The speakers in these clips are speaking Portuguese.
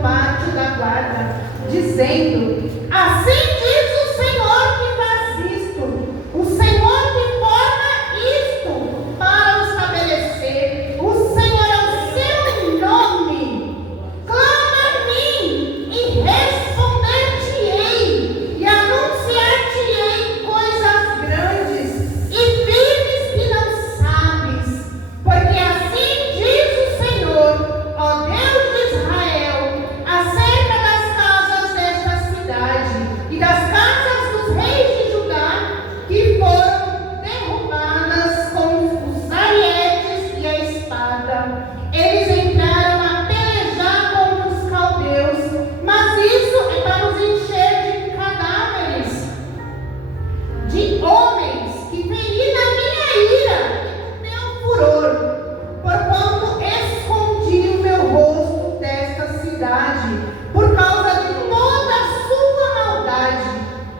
no pátio da guarda, dizendo: assim diz o Senhor que faz isto, o Senhor que forma isto para o estabelecer, o Senhor é o seu nome. Clama a mim e responder-te-ei, e anunciar-te-ei coisas grandes e firmes que não sabes, porque assim diz o Senhor, ó Deus de Israel, acerca das casas desta cidade e das casas dos reis de Judá, que foram derrubadas com os arietes e a espada. Eles entraram a pelejar contra os caldeus, mas isso é para os encher de cadáveres, de homens que feri na minha ira e no meu furor, porquanto escondi o meu rosto desta cidade, por causa de toda a sua maldade.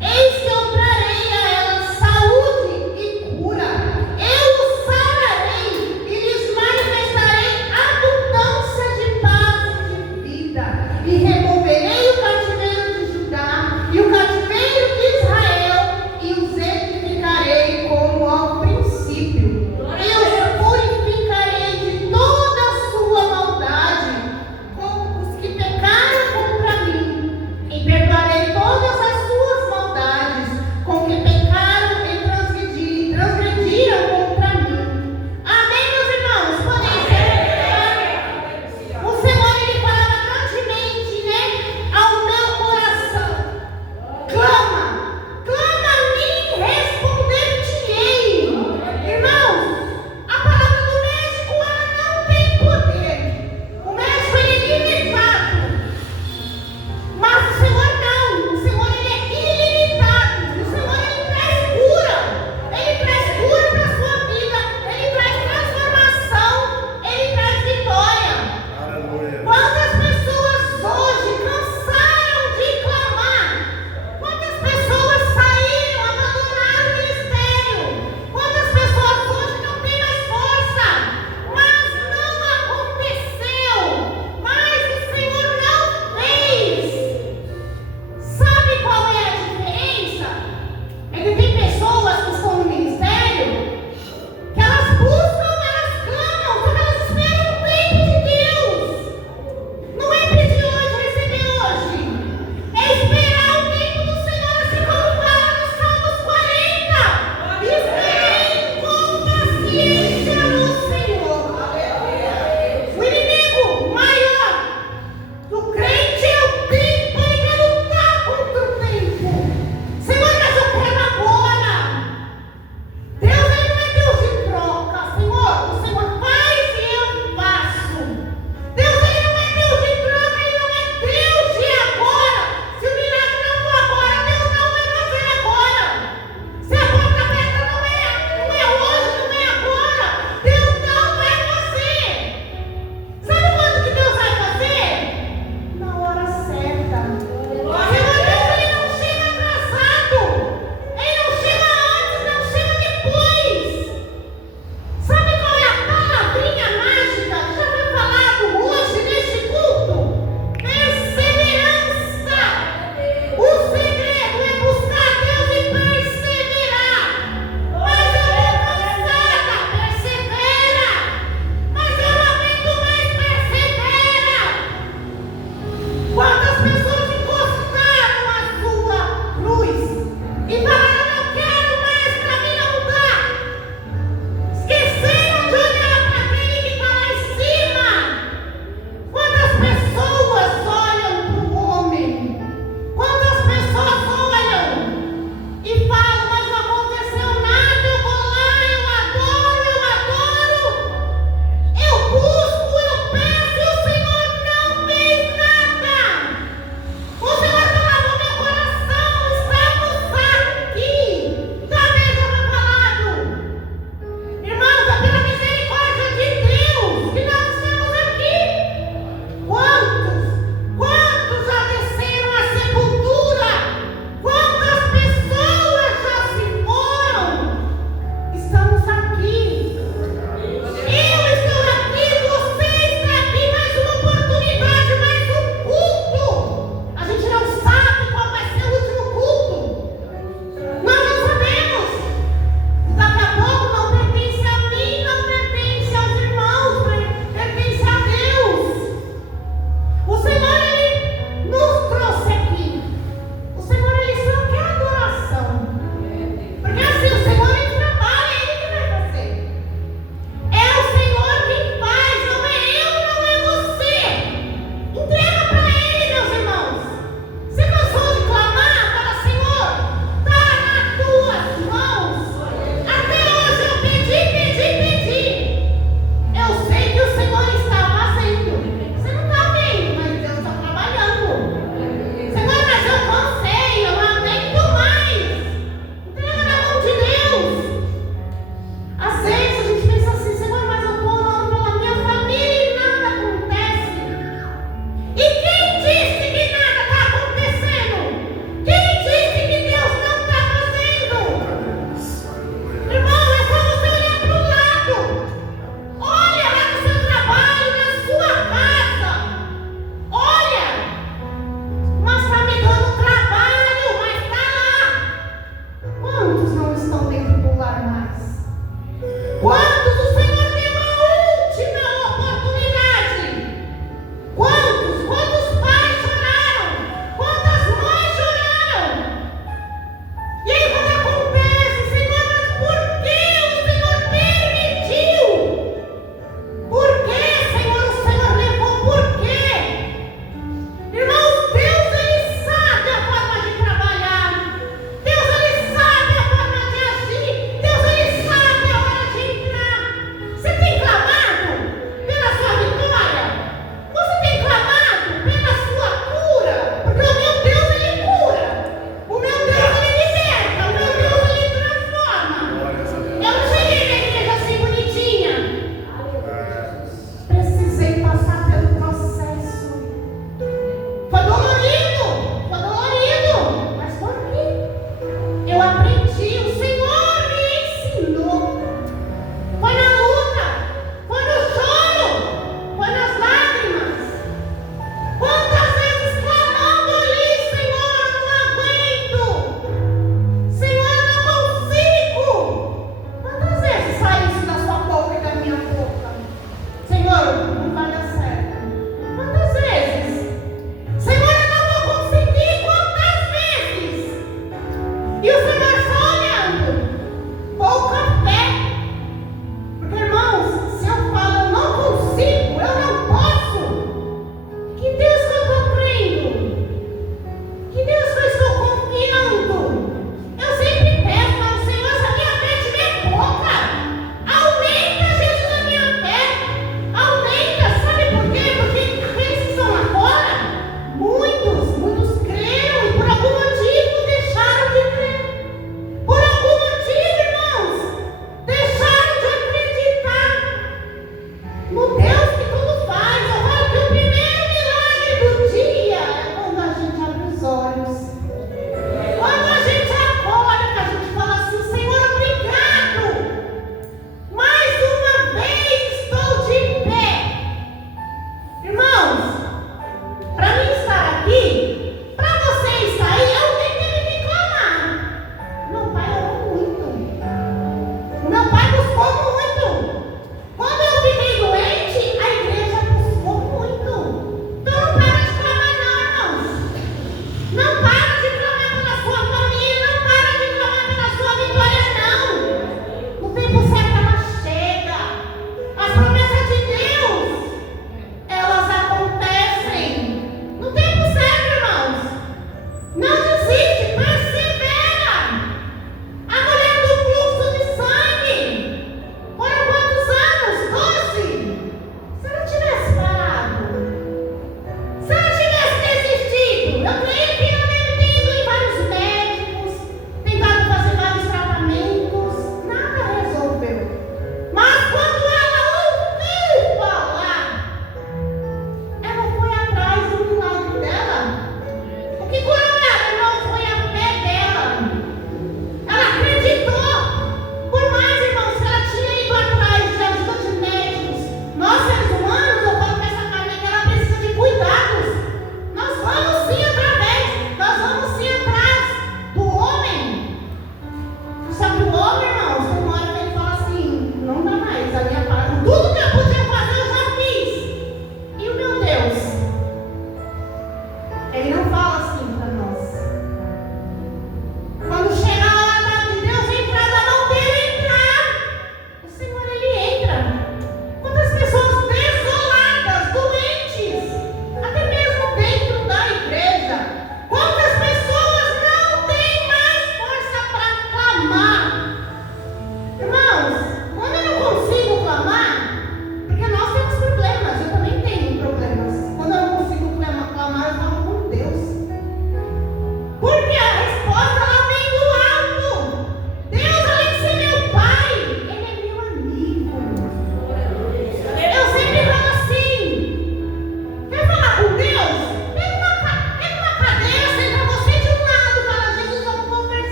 Eis que eu trarei a ela saúde e cura, eu os sararei e lhes manifestarei abundância de paz e de vida, e removerei o cativeiro de Judá e o cativeiro de Israel, e os edificarei como ao princípio, e os purificarei de toda a sua maldade com os que pecaram contra mim, e perdoarei todas as suas maldades com que pecaram e transgrediram contra mim. Amém, meus irmãos? Podem ser. O Senhor, Ele falava grandemente, ao meu coração: clama, clama a mim e responder-te-ei. Irmãos, a palavra do médico, ela não tem poder. O médico, ele é limitado. Mas o Senhor não. O Senhor, ele é ilimitado. O Senhor, ele traz cura. Ele traz cura para a sua vida. Ele traz transformação. Ele traz vitória. Aleluia. Quantas pessoas hoje cansaram de clamar? Quantas pessoas saíram, abandonaram o ministério? Quantas pessoas hoje não têm mais força? Mas não aconteceu. Mas o Senhor não fez. Sabe qual é a diferença? É que tem pessoas que estão no ministério que elas buscam, elas clamam, só que elas esperam o tempo de Deus. Não é pedir hoje, receber hoje. É esperar o tempo do Senhor, assim como fala no Salmos 40. Esperei com paciência no Senhor. O inimigo maior do crente é o tempo. Ele quer lutar contra o tempo. Senhor, mas eu quero agora. Deus, Ele não é Deus de troca. Senhor, o Senhor faz e eu faço. Deus, Ele não é Deus de troca. Ele não é Deus de agora. Se o milagre não for agora, Deus não vai fazer agora. Se a porta aberta não é hoje, não é agora, Deus não vai fazer. Sabe quando que Deus vai fazer? Na hora certa. Senhor, Deus, Ele não chega atrasado. Ele não chega antes, não chega depois. Sabe qual é a palavrinha mágica que já foi falado hoje neste culto? Perseverança. O segredo é buscar Deus e perseverar. Mas eu estou cansada, persevera. Mas eu não aguento mais, persevera. Quantas pessoas encostaram a sua cruz e falaram: não quero mais, para mim não dá. Esqueceram de olhar para aquele que está lá em cima. Quantas pessoas olham para o homem? Quantas pessoas olham e falam: mas não aconteceu nada, eu vou lá, eu adoro, eu busco, eu peço e o Senhor não fez nada.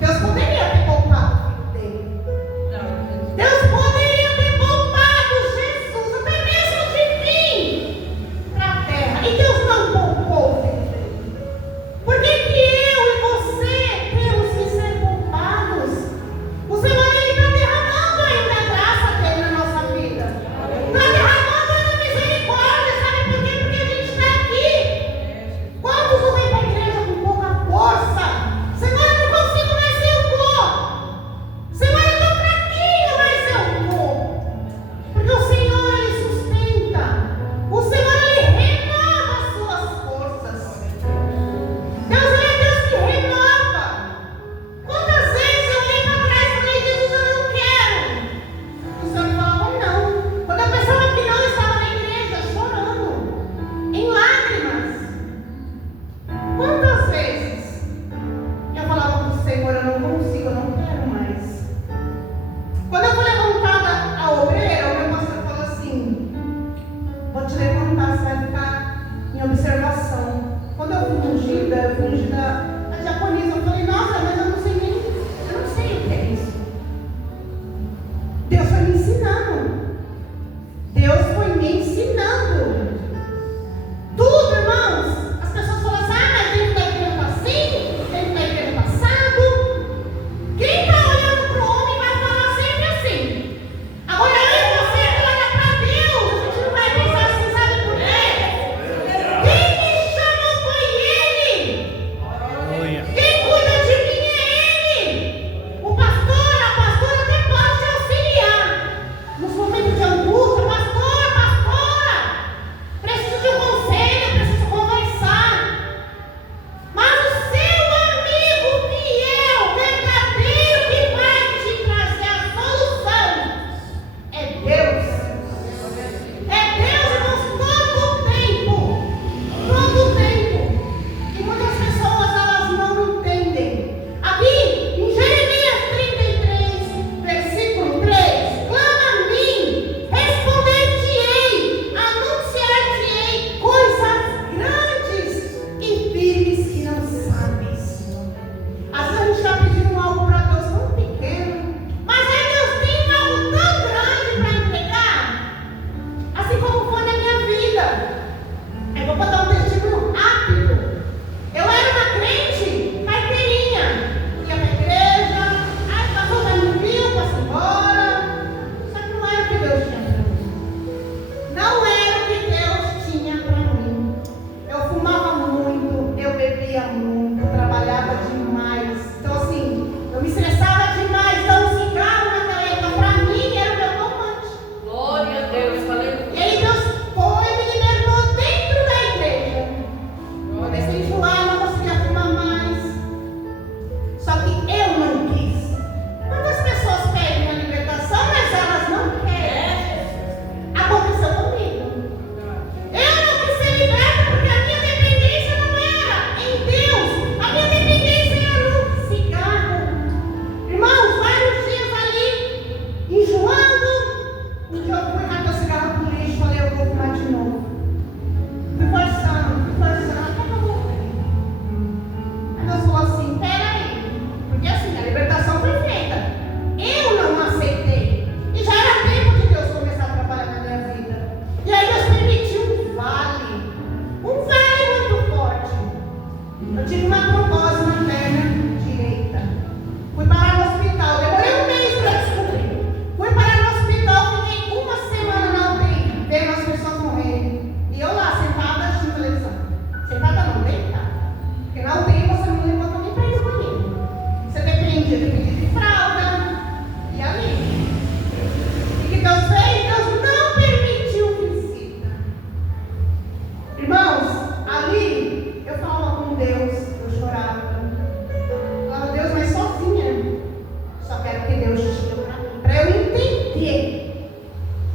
Deus poderia ter poupado o filho dele. Deus poderia ter poupado Jesus, até mesmo de vir para a terra. E Deus não poupou o filho dele. Por que eu e você temos que ser poupados? O Senhor está derramando ainda a graça dele na nossa vida. Está derramando ainda a misericórdia. Sabe por quê? Porque a gente está aqui. Quantos não vêm para a igreja com pouca força? Senhor, eu não consigo, mas eu vou. Senhor, eu estou fraquinho, mas eu vou. Porque o Senhor, Ele sustenta. O Senhor, Ele renova as suas forças. Deus, Ele é Deus que renova. Quantas vezes eu olhei para trás e falei, Jesus, eu não quero. O Senhor falava, não. Quando eu pensava que não, eu estava na igreja chorando, em lágrimas. Quantas vezes eu falava para o Senhor, eu não consigo, eu não quero mais. Quando eu fui levantada a obreira, o meu pastor falou assim, vou te levantar, você vai ficar em observação. Quando eu fui ungida a diaconisa, eu falei, nossa, mas eu não sei o que é isso. Deus foi me ensinando. Deus foi me ensinando. Tudo, irmãos. As pessoas falam assim, mas dentro da igreja está assim, dentro da igreja está assado. Quem está olhando para o homem vai falar sempre assim. Agora eu e você que olha para Deus, a gente não vai pensar assim, sabe por quê? Quem me chamou foi Ele. Quem cuida de mim é Ele. O pastor, a pastora até pode te auxiliar. Nos momentos de angústia, pastora, preciso de um conselho, preciso conversar. Mas o seu amigo fiel, verdadeiro, que vai te trazer a solução é Deus. É Deus, irmãos, todo o tempo. Todo o tempo. E muitas pessoas, elas não entendem. Aqui, em Jeremias 33, versículo 3, clama a mim, responder-te-ei, anunciar-te-ei coisas grandes e firmes que não sabes. Às vezes a gente está pedindo algo para Deus tão pequeno, mas aí Deus tem algo tão grande para entregar. Assim como foi na minha vida. Eu vou botar um testemunho rápido. Eu era uma crente carteirinha. Ia para a igreja, aí passou, mas não viu, passou embora. Só que não era o que Deus tinha para mim. Não era o que Deus tinha para mim. Eu fumava muito, eu bebia muito, eu trabalhava demais. Então assim, eu me estressava demais. Então o cigarro naquela época, para mim, era o meu calmante. Glória a Deus, aleluia. E aí Deus foi e me libertou dentro da igreja. Comecei a enjoar, não conseguia fumar mais. Só que eu não quis. Quantas pessoas pedem a libertação, mas elas não querem? Aconteceu comigo. Eu não quis ser liberta porque a minha dependência não era em Deus. A minha dependência era no cigarro. Irmãos, vários dias ali, enjoando. Um dia eu fui catar o cigarro pro lixo, falei, eu vou fumar de novo. Fui forçando, até que eu voltei. Aí Deus falou assim, peraí, porque assim, a libertação foi feita. Eu não aceitei. E já era tempo de Deus começar a trabalhar na minha vida. E aí Deus permitiu um vale muito forte. Eu tive uma trombose na perna direita. Fui parar no hospital, demorei um mês para descobrir. Fui parar no hospital, fiquei uma semana na UTI, vendo as pessoas morrerem. E eu lá, sentada assistindo televisão. Sentada não, deitada. Porque na UTI você não levanta nem para ir no banheiro. Você depende de fralda. E ali. E que Deus fez? Deus não permitiu visita. Irmãos, ali eu falava com Deus, eu chorava. Falava, Deus, mas sozinha. Só quero que Deus diga para mim, para eu entender.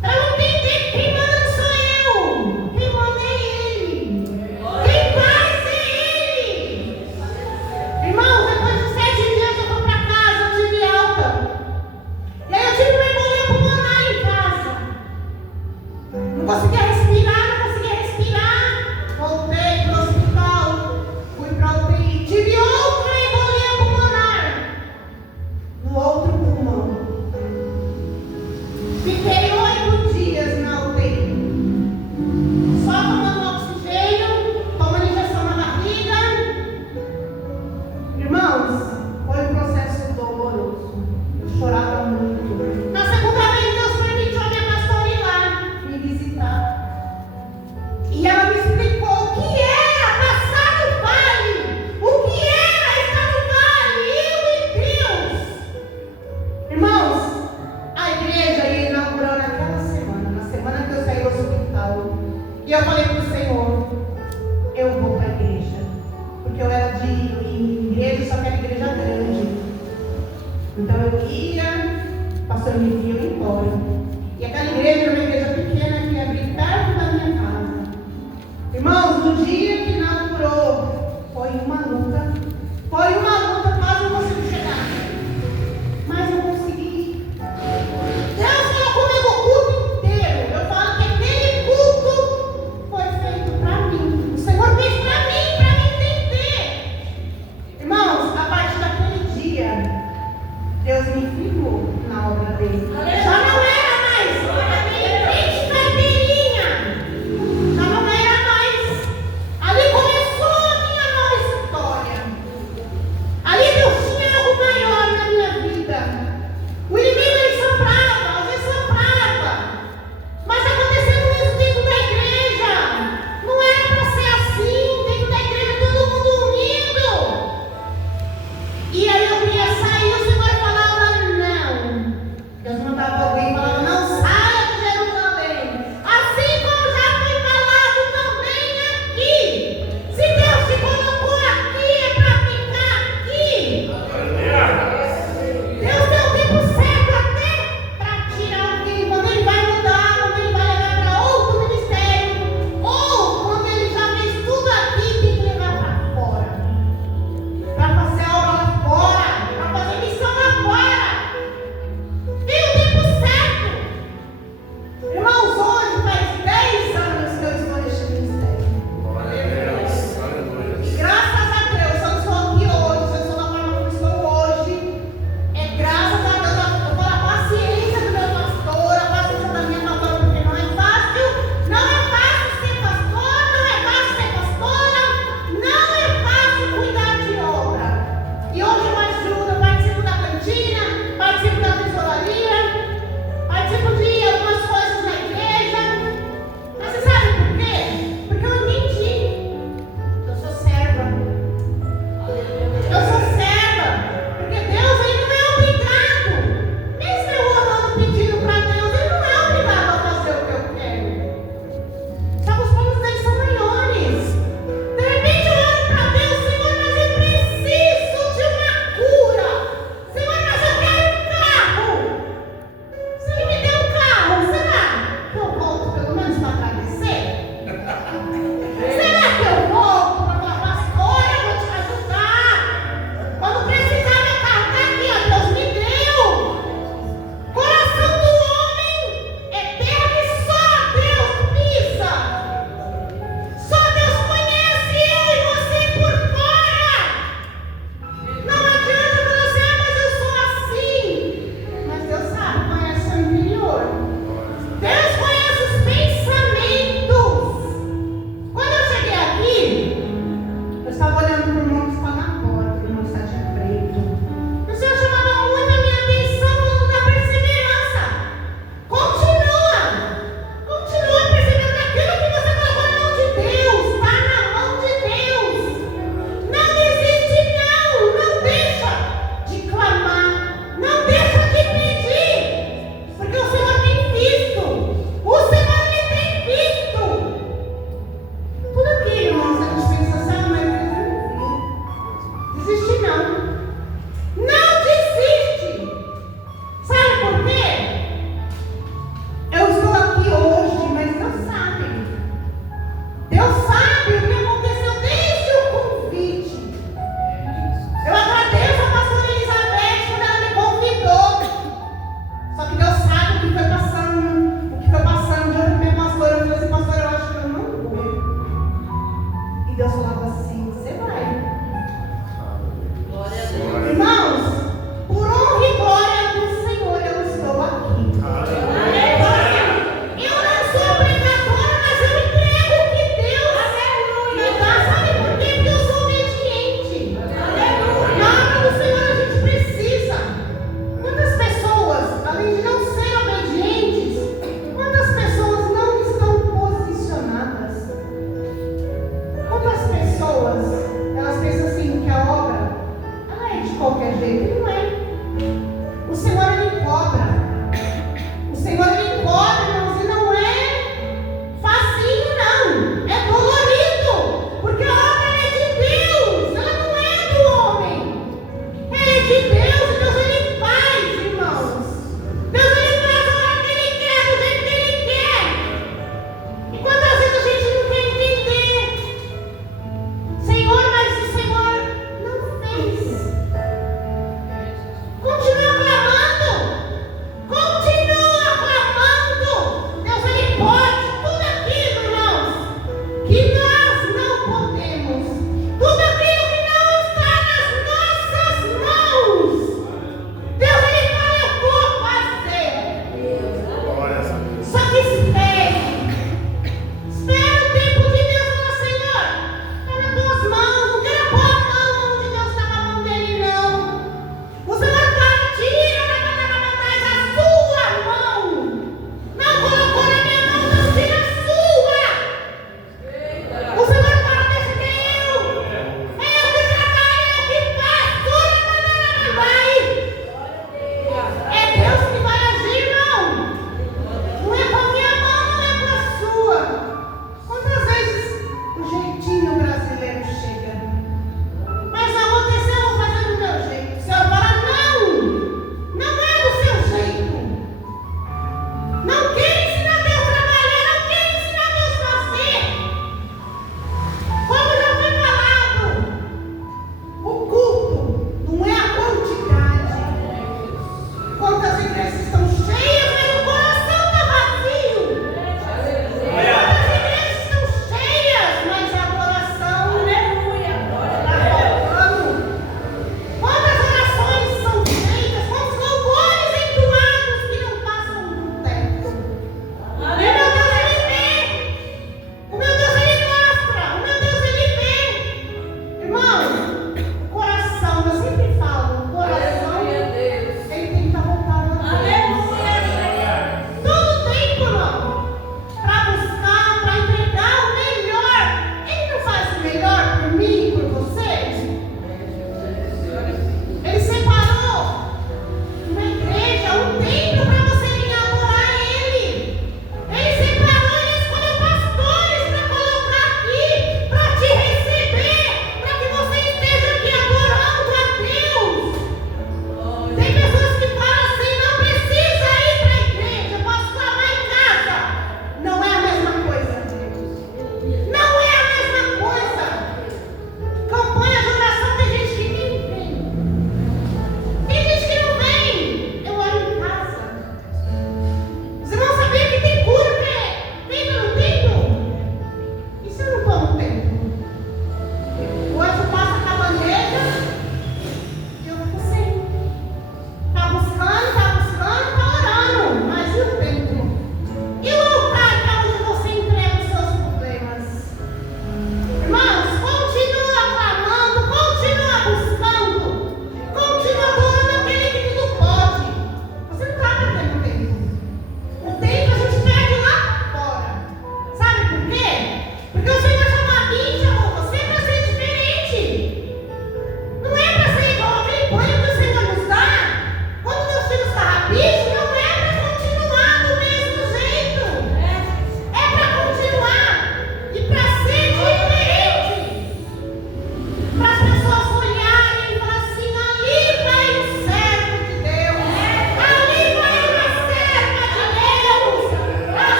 Para eu entender que quem manda não sou eu. Quem manda é Ele. Quem faz é Ele. Irmãos, depois de 7 dias eu vou para casa, eu eu ia, o pastor me via, eu ia embora. E aquela igreja era uma igreja pequena que abri perto da minha casa. Irmãos, no dia que inaugurou, foi uma luta, quase não consegui chegar. Mas eu consegui. Deus falou comigo o culto inteiro. Eu falo que aquele culto foi feito para mim. O Senhor fez para mim entender. Irmãos, a partir daquele dia, Deus me firmou na obra dele. Já não era mais aquele crente carteirinha. Já não era mais. Ali começou a minha nova história. Ali Deus tinha algo maior na minha vida. O inimigo ele soprava, às vezes soprava. Mas acontecendo isso dentro da igreja. Não era para ser assim. Dentro da igreja todo mundo unido. E aí eu queria sair, o Senhor falava não. Deus mandava alguém e falava, não saia de Jerusalém. Assim como já foi falado também aqui. Se Deus te colocou aqui, é para ficar aqui. Deus deu o tempo certo até para tirar alguém. Quando Ele vai mudar, quando Ele vai levar para outro ministério. Ou quando Ele já fez tudo aqui, tem que levar para fora. Para fazer aula lá fora, para fazer missão lá fora. Tem o tempo certo. Irmãos, hoje faz 10 anos que eu estou neste ministério. Graças a Deus, eu estou aqui hoje, eu estou da forma como estou hoje. É graças a Deus, eu falo a paciência do meu pastor, a paciência da minha pastora, porque não é fácil. Não é fácil ser pastor, não é fácil ser pastora, não é fácil cuidar de obra. E hoje eu ajudo, eu participo da cantina, participo da tesouraria, participo de algumas coisas na igreja. Mas você sabe por quê? Porque eu entendi. Eu sou serva. Eu sou serva. Porque Deus ele não é obrigado. Mesmo eu orando pedindo para Deus, Ele não é obrigado a fazer o que eu quero. Só que os planos dele são maiores. De repente eu oro para Deus, Senhor, mas eu preciso de uma cura. Senhor, mas eu quero um carro. Se Ele me der um carro, será que eu volto pelo menos para agradecer? Será que eu volto para falar, pastora, eu vou te ajudar? Quando precisar, meu carro está aqui, ó, Deus me deu. Coração do homem é terra que só Deus pisa. Só Deus conhece eu e você por fora. Não adianta você, mas eu sou assim. Mas Deus sabe, conhece o seu interior. Deus conhece os pensamentos. Quando eu cheguei aqui, eu estava olhando para o irmão que está na porta, o irmão que está de preto. O Senhor chamava muito a minha atenção falando da perseverança. Continua percebendo aquilo que você colocou na mão de Deus. Está na mão de Deus. Não desiste, não deixa de clamar, não deixa de pedir, porque o Senhor tem visto, o Senhor ele tem visto. Tudo aqui, irmãos, a gente pensa assim, mas desiste não desiste. Sabe por quê? Eu estou aqui hoje, mas Deus sabe. Deus sabe o que aconteceu desde o convite. Eu agradeço a pastora Elizabeth quando ela me convidou. Só que Deus sabe o que foi passando. De ouvir minha pastora, eu falei assim, pastora, eu acho que eu não vou. E Deus falava assim, você vai. Glória a Deus. Irmãos, por honra e glória do Senhor, eu estou aqui. Eu não sou pregadora, mas eu entrego o que Deus me dá. Sabe por quê? Porque eu sou obediente. Na obra do Senhor a gente precisa. Quantas pessoas, além de não serem obedientes, quantas pessoas não estão posicionadas? Quantas pessoas, elas pensam assim que a obra, ela é de qualquer jeito? Não é. O Senhor ele cobra. O Senhor ele cobra, irmãos, e não é facinho, não. É dolorido. Porque a obra é de Deus. Ela não é do homem. Ela é de Deus. E Deus ele faz.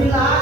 milagres.